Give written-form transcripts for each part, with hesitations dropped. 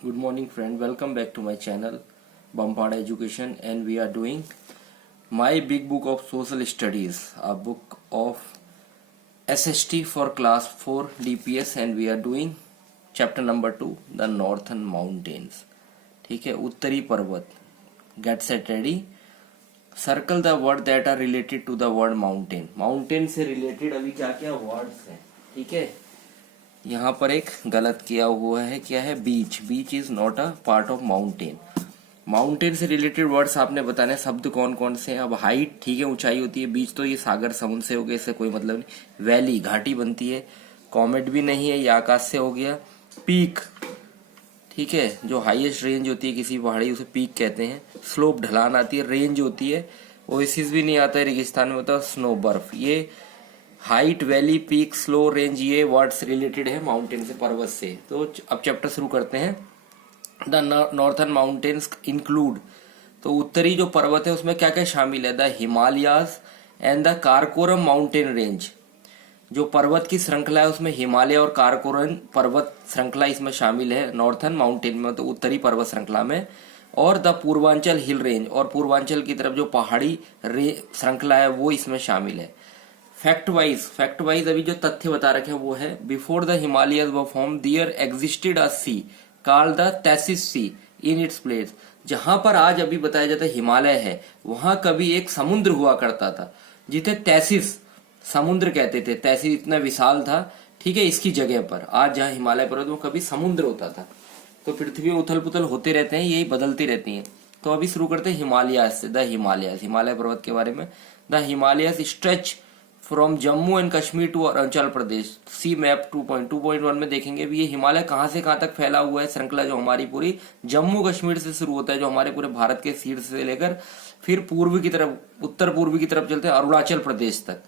Good morning friend, welcome back to my channel Bampada Education, and we are doing my big book of social studies, a book of SST for class 4 DPS, and we are doing chapter number 2, the northern mountains. ठीक है, उत्तरी पर्वत. Get set ready. Circle the word that are related to the word mountain. Mountain से related अभी क्या क्या words हैं, ठीक है. यहाँ पर एक गलत किया हुआ है, क्या है, beach. Beach is not a part of mountain. Mountain से रिलेटेड वर्ड्स आपने बताने, शब्द कौन कौन से हैं. अब हाइट, ठीक है, ऊंचाई होती है. बीच तो ये सागर समुद्र से हो गया, इससे कोई मतलब नहीं. वैली, घाटी बनती है. कॉमेट भी नहीं है, ये आकाश से हो गया. पीक, ठीक है, जो हाईएस्ट रेंज होती है किसी पहाड़ी, उसे पीक कहते हैं. स्लोप, ढलान आती है. रेंज होती है. ओएसिस भी नहीं आता है, रेगिस्तान में होता है. स्नो, बर्फ. ये height, valley, peak, slow, range, ये वर्ड्स रिलेटेड है माउंटेन से, पर्वत से. तो अब चैप्टर शुरू करते हैं. द नॉर्थर्न माउंटेन्स इंक्लूड, तो उत्तरी जो पर्वत है उसमें क्या क्या शामिल है. The Himalayas and the Karakoram mountain range. जो पर्वत की श्रृंखला है उसमें हिमालय और कारकोरम पर्वत श्रृंखला इसमें शामिल है नॉर्थर्न माउंटेन में, तो उत्तरी पर्वत श्रृंखला में. और द पूर्वांचल हिल रेंज, और पूर्वांचल की तरफ जो पहाड़ी श्रृंखला है वो इसमें शामिल है. फैक्ट वाइज अभी जो तथ्य बता रखे हैं वो है, before the Himalayas were form there existed a sea called the Tethys sea in its place. जहां पर आज अभी बताया जाता है हिमालय है, वहां कभी एक समुद्र हुआ करता था जिसे तैसिस समुद्र कहते थे. तैसिस इतना विशाल था, ठीक है, इसकी जगह पर आज जहां हिमालय पर्वत में कभी समुद्र होता था. तो पृथ्वी उथल पुथल होते रहते हैं, यही बदलती रहती है. तो अभी शुरू करते हैं हिमालयास से. द हिमालयास, हिमालय पर्वत के बारे में. The Himalayas stretch from Jammu and Kashmir to Arunachal Pradesh. See map 2.2.1 में देखेंगे भी ये हिमालय कहां से कहां तक फैला हुआ है. श्रृंखला जो हमारी पूरी जम्मू कश्मीर से शुरू होता है, जो हमारे पूरे भारत के शीर्ष से लेकर फिर पूर्व की तरफ, उत्तर पूर्व की तरफ चलते हैं अरुणाचल प्रदेश तक.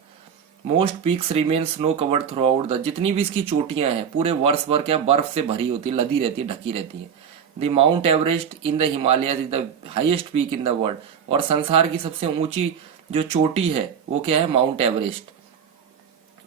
Most peaks remain snow covered through out the, जितनी भी इसकी चोटियां हैं पूरे वर्ष भर क्या बर्फ से भरी होती है, लदी रहती है, ढकी रहती है. The mount Everest in the Himalaya is the highest peak in the world. और संसार की सबसे ऊंची जो चोटी है वो क्या है, mount Everest.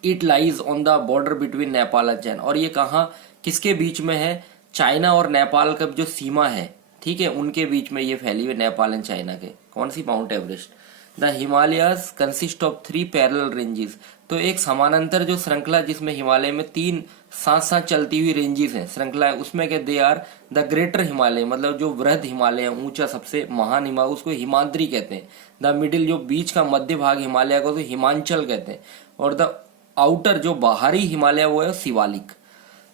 It lies on the border between Nepal and China. और ये कहा, किसके बीच में है, चाइना और नेपाल का जो सीमा है, ठीक है, उनके बीच में ये फैली हुई, नेपाल एंड चाइना के. कौन सी, mount Everest. The Himalayas consist of 3 parallel ranges. तो एक समानांतर जो श्रृंखला जिसमें हिमालय में 3 साथ साथ चलती हुई रेंजेस हैं, श्रृंखला है, उसमें के they are the greater Himalaya, मतलब जो वृहद हिमालय है, ऊंचा, सबसे महान हिमालय, उसको हिमाद्री कहते हैं. द मिडिल, जो बीच का मध्य भाग हिमालय को, तो हिमांचल कहते हैं. और द आउटर, जो बाहरी हिमालय, वो है शिवालिक.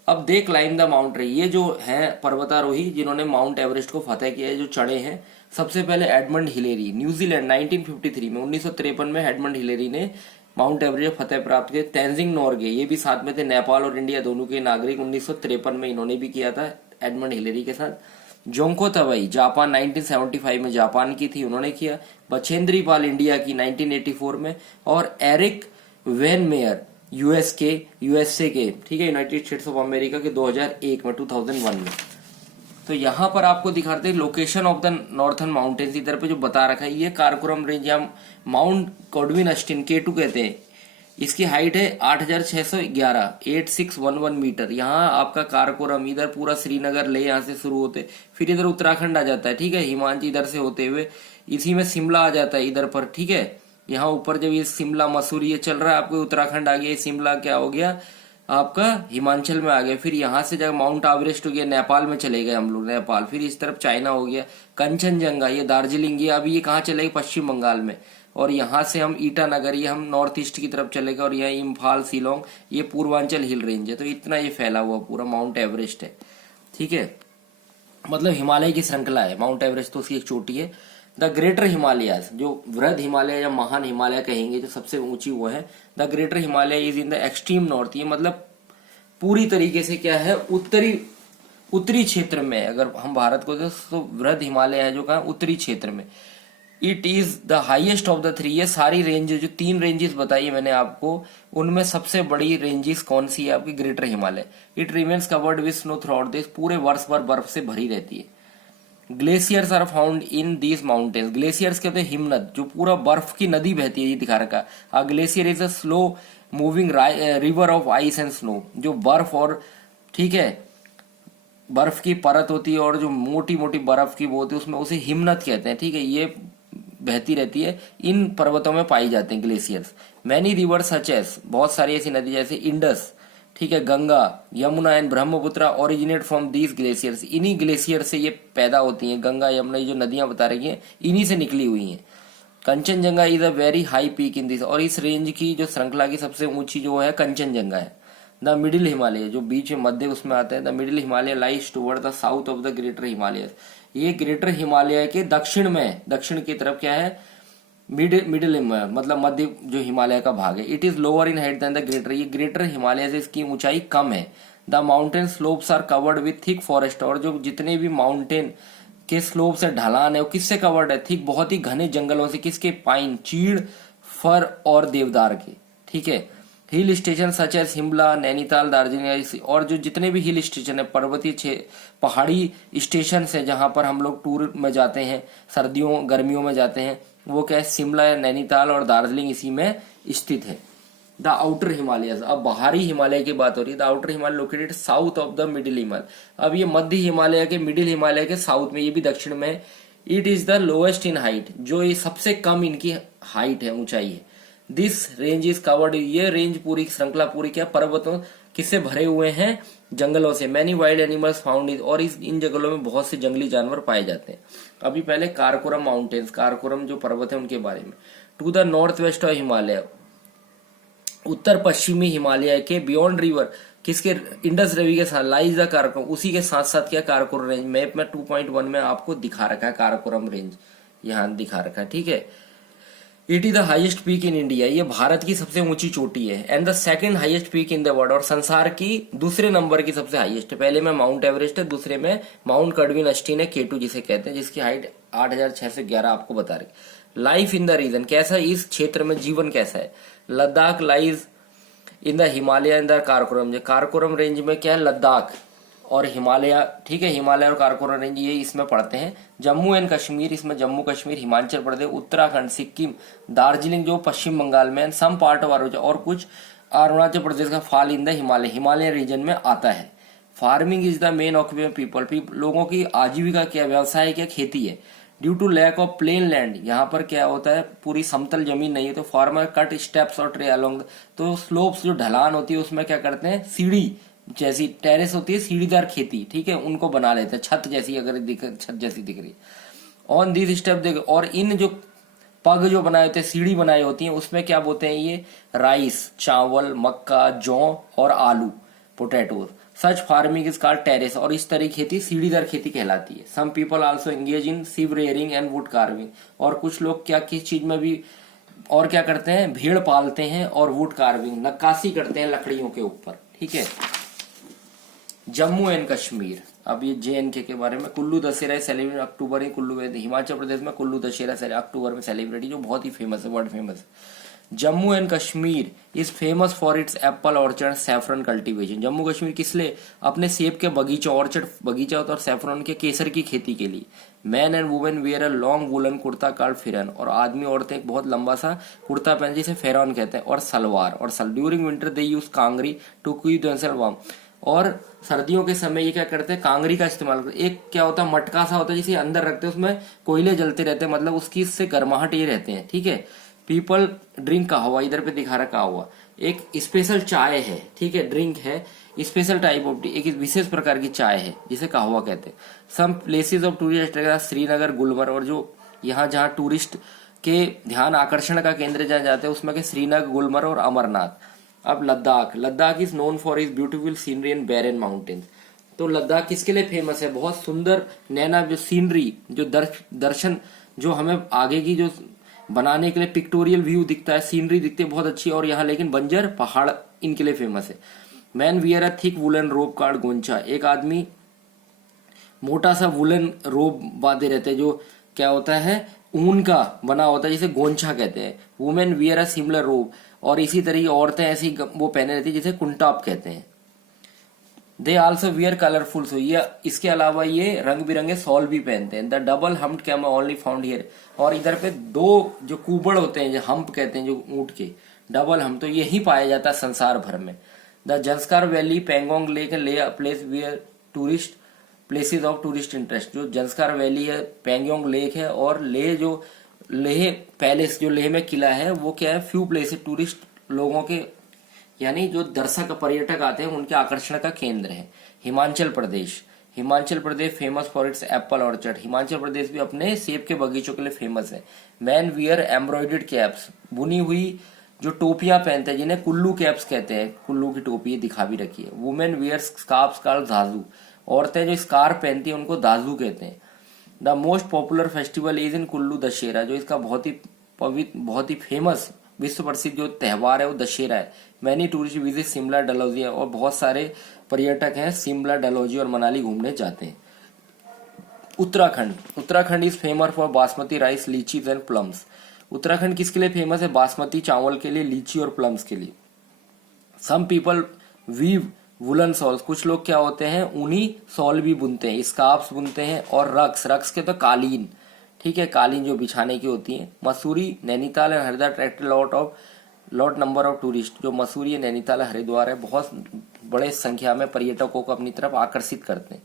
अब देख लाइन द माउंट रे, ये जो है पर्वतारोही जिन्होंने माउंट एवरेस्ट को फतेह किया है, जो चढ़े हैं. सबसे पहले एडमंड हिलेरी, न्यूजीलैंड, 1953 में, 1953 में एडमंड हिलेरी ने माउंट एवरेस्ट फतेह प्राप्त किया. तेंजिंग नोर्गे, ये भी साथ में थे, नेपाल और इंडिया दोनों के नागरिक. 1953 में इन्होंने भी किया था एडमंड हिलेरी के साथ. जोंको तबई, जापान, 1975 में जापान की थी, उन्होंने किया. बछेंद्री पाल, इंडिया की, 1984 में. और एरिक वेन मेयर, यूएसए के, ठीक है, यूनाइटेड स्टेट्स ऑफ अमेरिका के, 2001 में, 2001 में. तो यहाँ पर आपको दिखाते हैं location of the northern mountains. इधर पे जो बता रखा है, ये कारकोरम रेंज या माउंट कॉडविन अस्टिन, K2 कहते हैं. इसकी हाइट है 8611, 8611 मीटर. यहाँ आपका कारकोरम, इधर पूरा श्रीनगर ले यहाँ से शुरू होते, फिर इधर उत्तराखंड आ जाता है, ठीक है, हिमांचल इधर से होते हुए, इसी में शिमला आ जाता है इधर पर, ठीक है. यहाँ ऊपर जब ये शिमला मसूरी ये चल रहा है, आपको उत्तराखंड आ गया, शिमला क्या हो गया आपका, हिमाचल में आ गया. फिर यहाँ से जब माउंट एवरेस्ट हो गया, नेपाल में चले गए हम लोग, नेपाल. फिर इस तरफ चाइना हो गया, कंचनजंगा, ये दार्जिलिंग, ये अभी ये कहाँ चले गए, पश्चिम बंगाल में. और यहाँ से हम ईटानगर, ये हम नॉर्थ ईस्ट की तरफ चले गए. और यहाँ इम्फाल, शिलोंग, ये पूर्वांचल हिल रेंज है. तो इतना ये फैला हुआ पूरा माउंट एवरेस्ट है, ठीक है, मतलब हिमालय की श्रृंखला है. माउंट एवरेस्ट तो उसकी एक चोटी है. द ग्रेटर हिमालयाज, जो वृहद हिमालय या महान हिमालय कहेंगे, जो सबसे ऊंची वो है. The greater Himalaya is in the extreme north, ये मतलब पूरी तरीके से क्या है, उत्तरी क्षेत्र में. अगर हम भारत को तो वृहद हिमालय है जो कहा उत्तरी क्षेत्र में. It is the highest of the 3. ये सारी रेंज जो 3 रेंजेस बताई मैंने आपको, उनमें सबसे बड़ी रेंजेस कौन सी है आपकी, greater Himalaya. It remains covered with snow throughout this, पूरे वर्ष भर बर्फ से भरी रहती है. Glaciers are found in these mountains. Glaciers कहते हैं हिमनद, जो पूरा बर्फ की नदी बहती है, ये दिखा रखा. A glacier is a slow moving river of ice and snow, जो बर्फ और, ठीक है, बर्फ की परत होती है और जो मोटी मोटी बर्फ की वो होती है उसमें उसे हिमनद कहते हैं, ठीक है। ये बहती रहती है, इन पर्वतों में पाई जाते हैं glaciers. Many river such as, बहुत सारी ऐसी नदी जैसे इंडस, ठीक है, Ganga, Yamuna and Brahmaputra originate from these glaciers, इन्हीं ग्लेशियर से ये पैदा होती हैं। गंगा यमुना ये जो नदियां बता रही हैं इन्हीं से निकली हुई हैं। Kanchenjunga is a very high peak in this, और इस रेंज की जो श्रृंखला की सबसे ऊंची जो है कंचनजंगा है। द मिडिल हिमालय, जो बीच में मध्य उसमें आता है, the middle Himalaya lies toward the south of the greater Himalaya, ये ग्रेटर हिमालय के दक्षिण में, दक्षिण की तरफ क्या है, मिडिल मतलब मध्य जो हिमालय का भाग है। It is lower in height than the greater, ये ग्रेटर हिमालय से इसकी ऊंचाई कम है। The mountain slopes are covered with thick forest, और जो जितने भी माउंटेन के स्लोप से ढलान है वो किससे कवर्ड है, ठीक बहुत ही घने जंगलों से, किसके, पाइन, चीड़, फर और देवदार के, ठीक है। Hill station such as Shimla, Nainital, Darjeeling, और जो जितने भी हिल स्टेशन है, पर्वतीय पहाड़ी स्टेशन है जहां पर हम लोग टूर में जाते हैं, सर्दियों गर्मियों में जाते हैं, वो क्या है, शिमला, नैनीताल और दार्जिलिंग इसी में स्थित है। द आउटर हिमालयस, अब बाहरी हिमालय की बात हो रही है। The outer Himalaya located south of the middle Himalaya, अब ये मध्य हिमालय के मिडिल हिमालय के साउथ में, ये भी दक्षिण में है। It is the lowest in height, जो ये सबसे कम इनकी हाइट है, ऊंचाई है। दिस रेंज इज कवर्ड, ये रेंज पूरी श्रृंखला पूरी क्या, पर्वतों किससे भरे हुए हैं, जंगलों से। Many wild animals found is, और इन जंगलों में बहुत से जंगली जानवर पाए जाते हैं। अभी पहले कारकोरम माउंटेन्स, कारकोरम जो पर्वत है उनके बारे में। To the north west of Himalaya, उत्तर पश्चिमी हिमालय के बियॉन्ड रिवर, किसके, इंडस रिवर के साथ, लाइज द कारकोरम, उसी के साथ साथ क्या, कारकोरम रेंज। मैप में 2.1 में आपको दिखा रखा है कारकोरम रेंज, यहाँ दिखा रखा है, ठीक है। It is the highest peak in India, ये भारत की सबसे ऊंची चोटी है। And the second highest peak in the world, और संसार की दूसरे नंबर की सबसे हाईएस्ट है। पहले में माउंट एवरेस्ट है, दूसरे में माउंट कड़विन अस्टीन है, K2 जिसे कहते हैं, जिसकी हाइट 8611 आपको बता रही। लाइफ इन द रीजन, कैसा है इस क्षेत्र में जीवन कैसा है। Ladakh lies in the Himalaya in the Karakoram, Karakoram range में क्या है, लद्दाख और हिमालय, ठीक है, हिमालय और कारकोरम रेंज ये इसमें पड़ते हैं। जम्मू एंड कश्मीर, इसमें जम्मू कश्मीर, हिमाचल प्रदेश, उत्तराखंड, सिक्किम, दार्जिलिंग जो पश्चिम बंगाल में, सम पार्ट ऑफ अरुणाचल, और कुछ अरुणाचल प्रदेश का fall in the Himalaya, Himalaya region में आता है। Farming is the main occupation people, लोगों की आजीविका क्या, व्यवसाय क्या, खेती है। Due to lack of plain land, यहाँ पर क्या होता है, पूरी समतल जमीन नहीं है, तो फार्मर कट स्टेप्स और ट्रे अलोंग, तो स्लोप्स जो ढलान होती है उसमें क्या करते हैं, सीढ़ी जैसी, टेरेस होती है, सीढ़ीदार खेती, ठीक है, उनको बना लेते हैं, छत जैसी, अगर छत जैसी दिख रही है। ऑन दिस स्टेप देख, और इन जो पग जो बनाए होते हैं, सीढ़ी बनाई होती है, उसमें क्या बोलते हैं, ये राइस, चावल, मक्का, जौ और आलू, potato. Such farming is called terrace, और इस तरह की खेती सीढ़ीदार खेती कहलाती है। Some people also engage in sheep rearing and wood carving, और कुछ लोग क्या, किस चीज में भी और क्या करते हैं, भेड़ पालते हैं और वुड कार्विंग, नक्काशी करते हैं लकड़ियों के ऊपर, ठीक है। जम्मू एंड कश्मीर, अब ये JNK के बारे में। कुल्लू दशहरा सेलिब्रेट अक्टूबर, कुल्लू हिमाचल प्रदेश में कुल्लू दशहरा अक्टूबर में सेलिब्रेट, जो बहुत ही फेमस है, वर्ल्ड फेमस है। Jammu and Kashmir is famous for its apple orchard, saffron cultivation, Jammu Kashmir किस लिए, अपने सेब के बगीचे, ऑर्चर्ड बगीचा होता है, और सैफरन के केसर की खेती के लिए। Man and women wear a long woollen kurta called phiran, और आदमी औरतें एक बहुत लंबा सा कुर्ता पहनते जिसे फेरन कहते हैं, और सलवार, और during winter they use kangri to keep themselves warm, और सर्दियों के समय ये क्या करते हैं, कांगरी का इस्तेमाल करते हैं। एक क्या होता है, मटका सा होता है जिसे अंदर रखते हैं, उसमें कोयले जलते रहते हैं, मतलब उसकी इससे गर्माहट ये रहते हैं, ठीक है। पीपल ड्रिंक कहवा, इधर पे दिखा रखा हुआ एक स्पेशल चाय है, ठीक है, ड्रिंक है, स्पेशल टाइप ऑफ टी, एक विशेष प्रकार की चाय है जिसे कहवा कहते हैं। Some places of tourist, Srinagar, Gulmarg, और जो यहाँ जहाँ टूरिस्ट के ध्यान आकर्षण का केंद्र जहाँ जाते हैं उसमें के श्रीनगर, गुलमर्ग और अमरनाथ। अब Ladakh, Ladakh is known for is beautiful scenery and barren mountains, तो लद्दाख किसके लिए फेमस है, बहुत सुंदर नैना जो सीनरी, जो दर्शन, जो हमें आगे की जो बनाने के लिए पिक्टोरियल व्यू दिखता है, सीनरी दिखती है बहुत अच्छी, और यहाँ लेकिन बंजर पहाड़ इनके लिए फेमस है। Man wear a thick woollen रोब कार्ड गोंचा, एक आदमी मोटा सा वुलन रोब बांधे रहते हैं, जो क्या होता है, ऊन का बना होता है, जिसे गोंछा कहते हैं। वुमेन वियर अ सिमिलर रोब, और इसी तरह की औरतें ऐसी वो पहने रहती है जिसे कुंटाप कहते हैं। दे आल्सो वियर कलरफुल सो, ये इसके अलावा ये रंग बिरंगे सॉल भी पहनते हैं। The double humped camel only found here, और इधर पे दो जो कुबड़ होते हैं, जो हम्प कहते हैं, जो ऊंट के डबल हम्प, तो यही पाया जाता है संसार भर में। The Zanskar valley, Pangong lake, Leh place where tourist places of tourist interest, जो जंस्कार वैली है, पैंगोंग लेक है, और लेह पैलेस जो लेह में किला है, वो क्या है, फ्यू प्लेसेस टूरिस्ट लोगों के यानी जो दर्शक पर्यटक आते हैं उनके आकर्षण का केंद्र है। Himachal Pradesh famous for its apple orchard. Himachal Pradesh भी अपने सेब के बगीचों के लिए फेमस है। मैन वियर एम्ब्रॉयडर्ड कैप्स, बुनी हुई जो टोपियां पहनते हैं जिन्हें कुल्लू कैप्स कहते हैं, कुल्लू की टोपी दिखा भी रखी है। वुमेन वियर स्कार्फ्स कॉल्ड धाजू, औरतें जो स्कार्फ पहनती हैं उनको धाजू कहते हैं। The most popular festival is in Kullu Dussehra, जो इसका बहुत ही फेमस विश्व प्रसिद्ध जो त्योहार है वो दशहरा है। Many tourist visit Shimla Dalhousie, और बहुत सारे पर्यटक हैं शिमला डलहौजी और मनाली घूमने जाते हैं। Uttarakhand is famous for basmati rice, लीचीज and plums. Uttarakhand किसके लिए फेमस है? बासमती चावल के लिए, लीची और प्लम्स के लिए। Some people weave woollen shawls, कुछ लोग क्या होते हैं ऊनी सॉल भी बुनते हैं, स्कार्फ्स बुनते हैं। और रक्स के तो कालीन, ठीक है, कालीन जो बिछाने की होती है। Mussoorie, Nainital and Haridwar attract lot number of tourist, जो मसूरी, नैनीताल, हरिद्वार है, बहुत बड़े संख्या में पर्यटकों को अपनी तरफ आकर्षित करते हैं।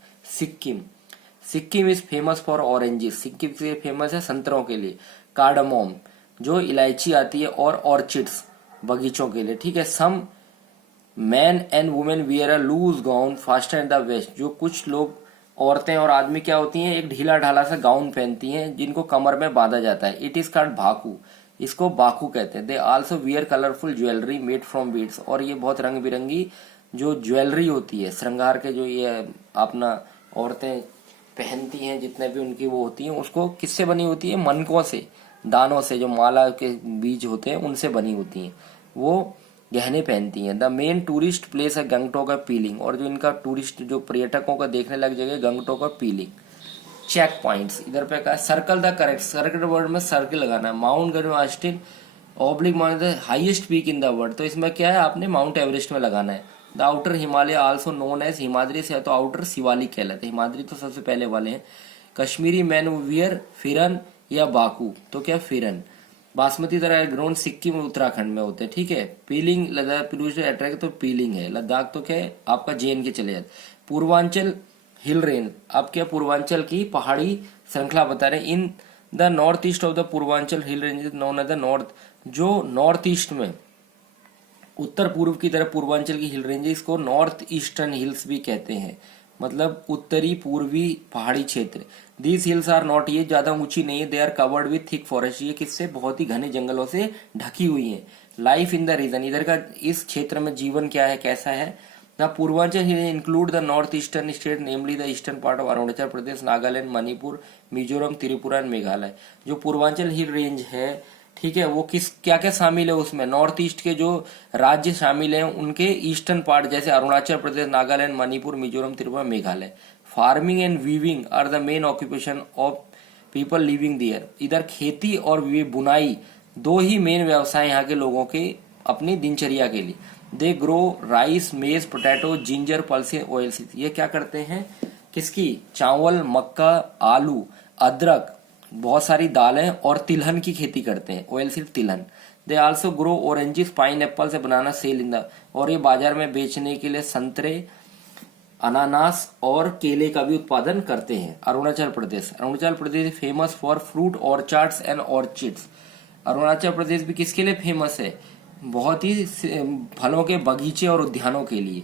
Sikkim is famous for oranges, Sikkim से फेमस है संतरों के लिए। कार्डामोम, जो इलायची आती है, और ऑर्चिड्स बगीचों के लिए, ठीक है। Some man and women wear a loose gown fastened in the waist, जो कुछ लोग औरतें और आदमी क्या होती हैं, एक ढीला ढाला सा गाउन पहनती हैं जिनको कमर में बांधा जाता है। इट इज कॉल्ड भाकू, इसको बाकू कहते हैं। They also wear colourful jewellery made from beads, और ये बहुत रंग बिरंगी जो ज्वेलरी होती है, श्रृंगार के जो ये अपना औरतें पहनती हैं, जितने भी उनकी वो होती हैं, उसको किससे बनी होती है? मनकों से, दानों से, जो माला के बीज होते हैं उनसे बनी होती हैं, वो गहने पहनती हैं। द मेन टूरिस्ट प्लेस है गंगटोक का पीलिंग, और जो इनका टूरिस्ट जो पर्यटकों का देखने लग जगह गंगटोक का पीलिंग। चेक पॉइंट्स, इधर पे का circle the correct, circle word में सर्कल लगाना है। माउंट गरुड़ Austen oblique mount the highest peak in the world, तो इसमें क्या है, आपने माउंट एवरेस्ट में लगाना है। The outer Himalaya also known as, Himadri से है तो आउटर शिवालिक कहलाते हैं, हिमाद्री तो सबसे पहले वाले हैं। कश्मीरी मैन वियर फिरन या बाकू, तो क्या फिरन। बासमती तरह ग्रोन सिक्किम उत्तराखंड में होते हैं, ठीक है। पीलिंग लद्दाख अट्रैक्ट, तो पीलिंग है। लद्दाख तो क्या है आपका JN के चले जाते। पूर्वांचल हिल रेंज, अब क्या पूर्वांचल की पहाड़ी श्रृंखला बता रहे हैं। In the north east of the Purvanchal hill range known as the north, जो नॉर्थ ईस्ट में उत्तर पूर्व की तरफ पूर्वांचल की हिल रेंज, इसको नॉर्थ ईस्टर्न हिल्स भी कहते हैं, मतलब उत्तरी पूर्वी पहाड़ी क्षेत्र। दीज हिल्स आर नॉट, ये ज्यादा ऊंची नहीं है। They are covered with thick forest, ये किससे, बहुत ही घने जंगलों से ढकी हुई हैं। लाइफ इन द रीजन, इधर का इस क्षेत्र में जीवन क्या है, कैसा है। The Purvanchal hill include the north eastern state, namely the eastern part of Arunachal Pradesh, Nagaland, Manipur, Mizoram, Tripura and Meghalaya. जो पूर्वांचल हिल रेंज है, ठीक है, वो किस क्या क्या शामिल है उसमें, नॉर्थ ईस्ट के जो राज्य शामिल हैं उनके ईस्टर्न पार्ट, जैसे Arunachal Pradesh, Nagaland, Manipur, Mizoram, Tripura, Meghalaya. Farming and weaving are the main occupation of people living there, इधर खेती और बुनाई दो ही मेन व्यवसाय यहाँ के लोगों के अपनी दिनचर्या के लिए। दे ग्रो राइस, मेज, पोटैटो, जिंजर, पल्सेस, ऑयल्स, ये क्या करते हैं, किसकी, चावल, मक्का, आलू, अदरक, बहुत सारी दालें और तिलहन की खेती करते हैं। ऑयल सिर्फ तिलहन। They also grow oranges, pine Apple से बनाना सेल इन द, और ये बाजार में बेचने के लिए संतरे, अनानास और केले का भी उत्पादन करते हैं। Arunachal Pradesh famous for fruit orchards and orchids. Arunachal Pradesh भी किसके लिए फेमस है, बहुत ही फलों के बगीचे और उद्यानों के लिए।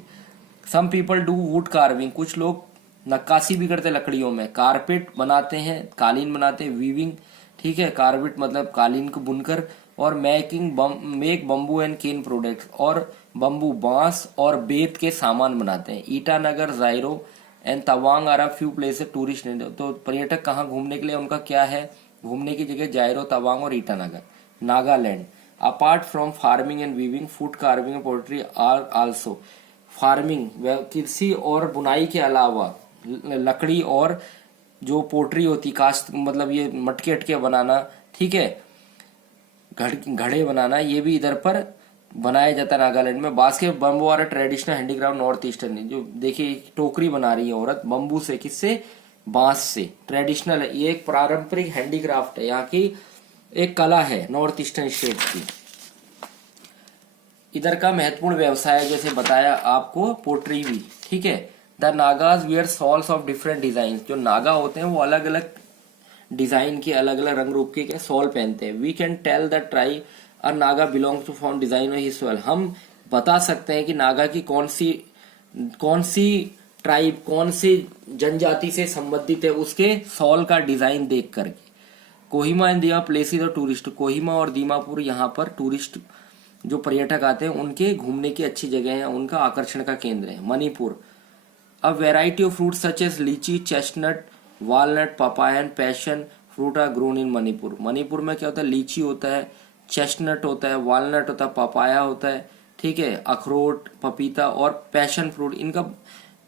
Some people do wood carving, कुछ लोग नक्काशी भी करते लकड़ियों में, कारपेट बनाते हैं, कालीन बनाते हैं। वीविंग, ठीक है, कारपेट मतलब कालीन को बुनकर। और make bamboo and cane products, और बम्बू, बांस और बेत के सामान बनाते हैं। Itanagar, Ziro and Tawang are a few places tourist, तो पर्यटक कहाँ घूमने के लिए उनका क्या है, घूमने की जगह जायरो, तवांग और Itanagar. Nagaland, apart from farming and weaving, food carving and poultry are also. Farming, कृषि और बुनाई के अलावा लकड़ी और जो पोट्री होती, कास्ट मतलब ये मटके अटके बनाना, ठीक है, घड़े बनाना, ये भी इधर पर बनाया जाता है नागालैंड में। बांस के bamboo are traditional handicraft north eastern, जो देखिए टोकरी बना रही है औरत बम्बू से, किससे, बांस से, ट्रेडिशनल है, ये एक पारंपरिक हैंडीक्राफ्ट है, यहाँ की एक कला है नॉर्थ ईस्टर्न स्टेट की। इधर का महत्वपूर्ण व्यवसाय जैसे बताया आपको, पोट्री भी, ठीक है। The Nagas wear shawls of different design. जो नागा होते हैं वो अलग अलग डिजाइन के, अलग अलग रंग रूप के सॉल पहनते हैं। We can tell the tribe a Naga belongs to form design his shawl. हम बता सकते हैं कि नागा की कौन सी ट्राइब, कौन सी जनजाति से संबंधित है उसके सॉल का डिजाइन देख करके। Kohima and Dima places of tourist. Kohima और दीमापुर यहाँ पर टूरिस्ट जो पर्यटक आते हैं उनके घूमने की अच्छी जगह है, उनका आकर्षण का केंद्र है। Manipur, a variety of fruit such as lychee, chestnut, walnut, papaya and passion fruit are grown in Manipur. Manipur में क्या होता है, लीची होता है, चेस्टनट होता है, वालनट होता है, पपाया होता है, ठीक है, अखरोट, पपीता और पैशन फ्रूट। इनका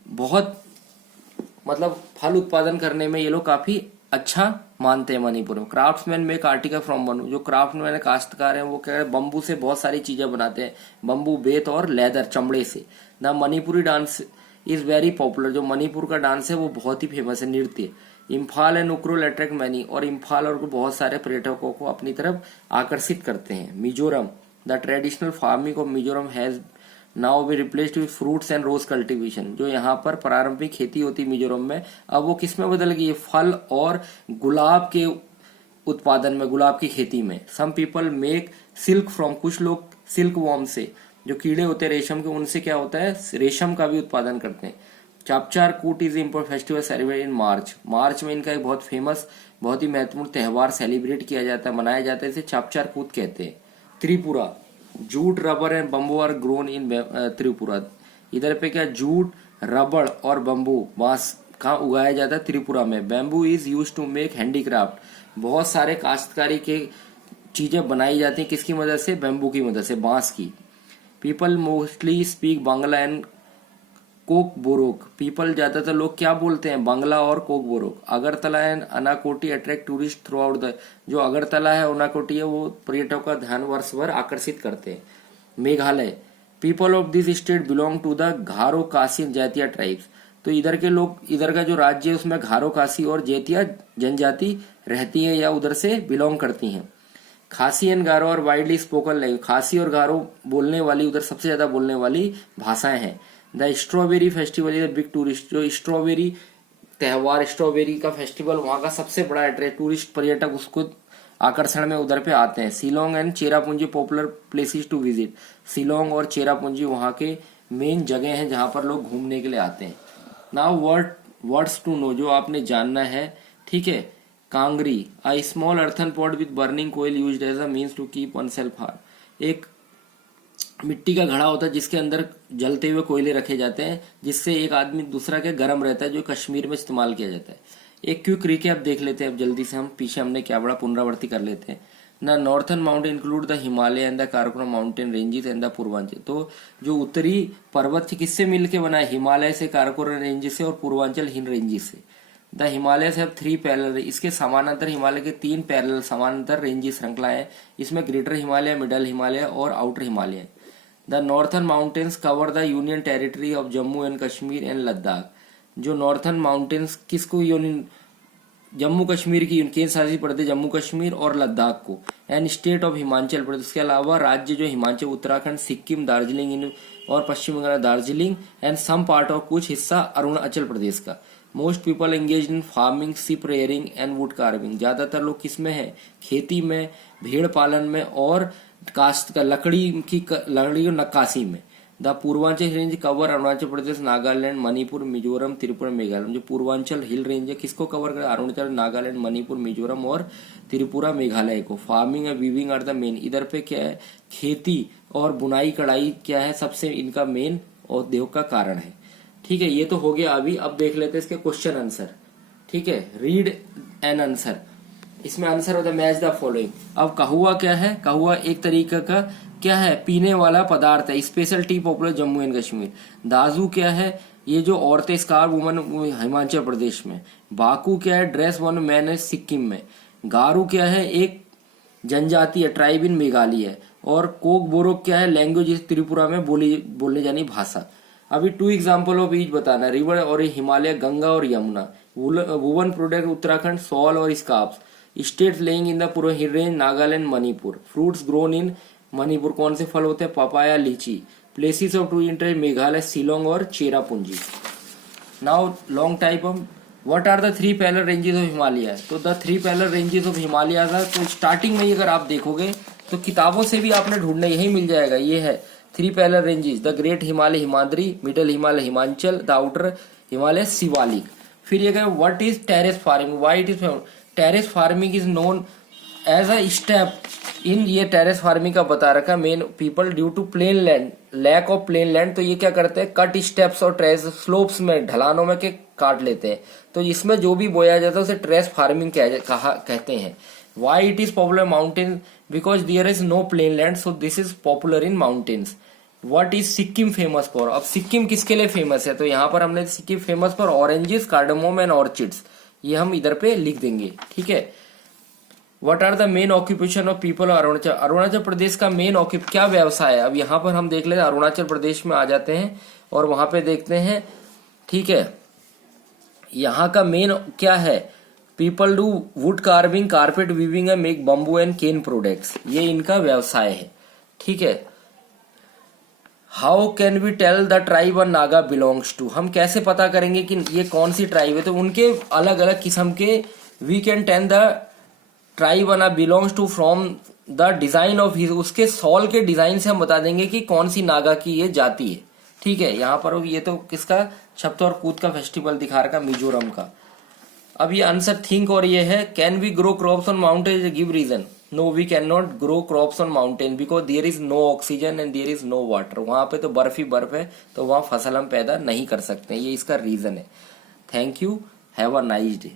बहुत मतलब फल उत्पादन करने में ये लोग काफी अच्छा मानते हैं मणिपुर में। Craftsman make article from bamboo. जो क्राफ्टमैन काश्तकार हैं वो क्या है, बम्बू से बहुत सारी चीजें बनाते हैं, बम्बू, बेत और लेदर, चमड़े से। The Manipuri dance is very popular. जो मणिपुर का डांस है वो बहुत ही फेमस है, नृत्य। Imphal and Ukhrul attract many. और इम्फाल और बहुत सारे पर्यटकों को अपनी तरफ आकर्षित करते हैं। Mizoram, the traditional farming of Mizoram has now be replaced with fruits and rose cultivation. जो यहाँ पर प्रारंभिक खेती होती मिजोरम में, अब वो किस में बदल गई है, फल और गुलाब के उत्पादन में, गुलाब की खेती में। Some people make silk from. कुछ लोग सिल्क वॉर्म से, जो कीड़े होते हैं रेशम के, उनसे क्या होता है, रेशम का भी उत्पादन करते हैं। Chapchar Kut is important festival celebrated in March. March में इनका एक बहुत फेमस, बहुत ही महत्वपूर्ण त्योहार सेलिब्रेट किया जाता है, मनाया जाता है, इसे चापचार कूट कहते हैं। Tripura, jute, rubber and bamboo are grown in Tripura. इधर पे क्या, जूट, रबड़ और बम्बू, बांस कहाँ उगाया जाता है, त्रिपुरा में। Bamboo is use to make handicraft. बहुत सारे काश्तकारी के चीजें बनाई जाती हैं, किसकी मदद से, बैम्बू की मदद से, बांस की। People mostly speak Bangla and Kokborok. People ज्यादातर लोग क्या बोलते हैं, बांग्ला और Kokborok. Agartala and Unakoti attract tourist throughout the. जो अगरतला है, अनाकोटी है, वो पर्यटकों का ध्यान वर्ष भर आकर्षित करते हैं। Meghalaya, people of this state belong to the Garo, Khasi and Jaitiya tribes. तो इधर के लोग, इधर का जो राज्य है उसमें घारो, कासी और जैतिया जनजाति रहती है या उधर से बिलोंग करती हैं। खासी एंड गारो और वाइडली स्पोकन लैंग्वेज। खासी और गारो बोलने वाली, उधर सबसे ज्यादा बोलने वाली भाषाएं हैं। The strawberry festival is big tourist. जो स्ट्रॉबेरी त्योहार, स्ट्रॉबेरी का फेस्टिवल वहां का सबसे बड़ा अट्रैक्ट, टूरिस्ट पर्यटक उसको आकर्षण में उधर पे आते हैं। Shillong and Cherrapunji popular places to visit. Shillong और चेरापूंजी वहां के मेन जगह हैं जहां पर लोग घूमने के लिए आते हैं। नाउ वर्ड्स टू नो, जो आपने जानना है, ठीक है। Kangri, a small earthen pot with burning coal used as a means to keep oneself warm. एक मिट्टी का घड़ा होता है जिसके अंदर जलते हुए कोयले रखे जाते हैं, जिससे एक आदमी दूसरा के गर्म रहता है, जो कश्मीर में इस्तेमाल किया जाता है। एक क्विक रिकैप देख लेते हैं अब जल्दी से हम, पीछे हमने क्या बड़ा पुनरावृत्ति कर लेते हैं ना। Northern mountain include the Himalaya and the Karakoram mountain ranges and the Purvanchal. तो जो उत्तरी पर्वत किससे मिलकर बना है, हिमालय से, काराकोरम रेंजेस से और पूर्वांचल हिल रेंजेस से। द हिमालय से 3 पैरेलल, इसके समानांतर हिमालय के 3 पैरेलल समानांतर रेंजेस श्रृंखलाएं हैं। इसमें ग्रेटर हिमालय, मिडल हिमालय और outer Himalaya. The northern mountains cover the union territory of Jammu and Kashmir and Ladakh. जो नॉर्थन माउंटेन्स किसको, यूनियन जम्मू कश्मीर की केंद्र शासित प्रदेश जम्मू कश्मीर और लद्दाख को, and state of Himachal Pradesh. के अलावा राज्य जो हिमाचल, उत्तराखंड, सिक्किम, दार्जिलिंग और Paschim Bangal, Darjeeling and some part और कुछ हिस्सा अरुणाचल प्रदेश का। Most people engage in farming, sheep rearing and wood carving. ज्यादातर लोग किसमें है, खेती में, भेड़ पालन में और काश्त का लकड़ी और नक्काशी में। The Purvanchal range cover Arunachal Pradesh, Nagaland, Manipur, Mizoram, Tripura, Meghalaya. जो पूर्वांचल हिल रेंज है किसको कवर करे, अरुणाचल, नागालैंड, मणिपुर, मिजोरम और त्रिपुरा, मेघालय को। Farming and weaving are the main. इधर पे क्या है, खेती और बुनाई कढ़ाई क्या है, सबसे इनका मेन उद्योग का कारण है। ठीक है, ये तो हो गया अभी। अब देख लेते हैं इसके क्वेश्चन आंसर। ठीक है, रीड एन आंसर। इसमें आंसर होता है मैच द फॉलोइंग। अब कहुआ क्या है, कहुआ एक तरीके का क्या है, पीने वाला पदार्थ है, special tea popular Jammu and Kashmir. दाजू क्या है, ये जो औरतें स्कार वुमन हिमाचल प्रदेश में। बाकू क्या है, ड्रेस वन मैन है सिक्किम में। गारू क्या है, एक जनजाति है, ट्राइब इन मेघालय है। और कोक बोरोक क्या है, लैंग्वेज त्रिपुरा में बोलने जानी भाषा। अभी 2 एग्जाम्पल ऑफ ईच बताना। रिवर और हिमालय, गंगा और Yamuna. Woven product Uttarakhand, shawl और scarves. States lying in the Purva hill range, Nagaland, Manipur. Fruits grown in Manipur, कौन से फल होते हैं, papaya, lychee. Places of to interest, Meghalaya, Shillong और Cherrapunji. Now long type of what are the 3 parallel ranges of Himalaya. तो the 3 parallel ranges of Himalaya था, तो स्टार्टिंग में ही अगर आप देखोगे तो किताबों से भी आपने ढूंढना यही मिल जाएगा। ये है 3 parallel ranges, the great Himalaya Himadri, middle Himalaya Himachal, the outer Himalaya Shivalik. फिर ये कहे what is terrace farming, why it is terrace farming is known as a step in, ये टेरेस फार्मिंग का बता रखा main people due to plain land, lack of plain land. तो ये क्या करते हैं, कट स्टेप्स और ट्रेस स्लोप्स में, ढलानों में के काट लेते हैं। तो इसमें जो भी बोया जाता है उसे ट्रेस फार्मिंग कहते हैं। Why it is popular mountain, because there is no plain land, so this is popular in mountains. What is Sikkim famous for, अब सिक्किम किसके लिए फेमस है, तो यहाँ पर हमने Sikkim famous for oranges, cardamom and orchids, ये हम इधर पे लिख देंगे, ठीक है। What are the main occupation of people of Arunachal, Arunachal Pradesh का मेन क्या व्यवसाय है। अब यहाँ पर हम देख लेते हैं, अरुणाचल प्रदेश में आ जाते हैं और वहां पे देखते हैं, ठीक है। यहाँ का मेन क्या है, people do wood carving, carpet weaving and make bamboo and cane products, ये इनका व्यवसाय है, ठीक है। How can we tell the tribe और नागा बिलोंग्स टू, हम कैसे पता करेंगे कि ये कौन सी ट्राइब है, तो उनके अलग अलग किस्म के we can tell the tribe और belongs to from the design of his, उसके सॉल के डिजाइन से हम बता देंगे कि कौन सी नागा की ये जाति है, ठीक है। यहाँ पर ये तो किसका, छप्त और कूद का फेस्टिवल दिखा रखा मिजोरम का। अब ये आंसर थिंक और ये है, can we grow crops on mountain, give reason. No we can not grow crops on mountain because there is no oxygen and there is no water, वहां पे तो बर्फ ही बर्फ है, तो वहां फसल हम पैदा नहीं कर सकते, ये इसका रीजन है। Thank you, have a nice day.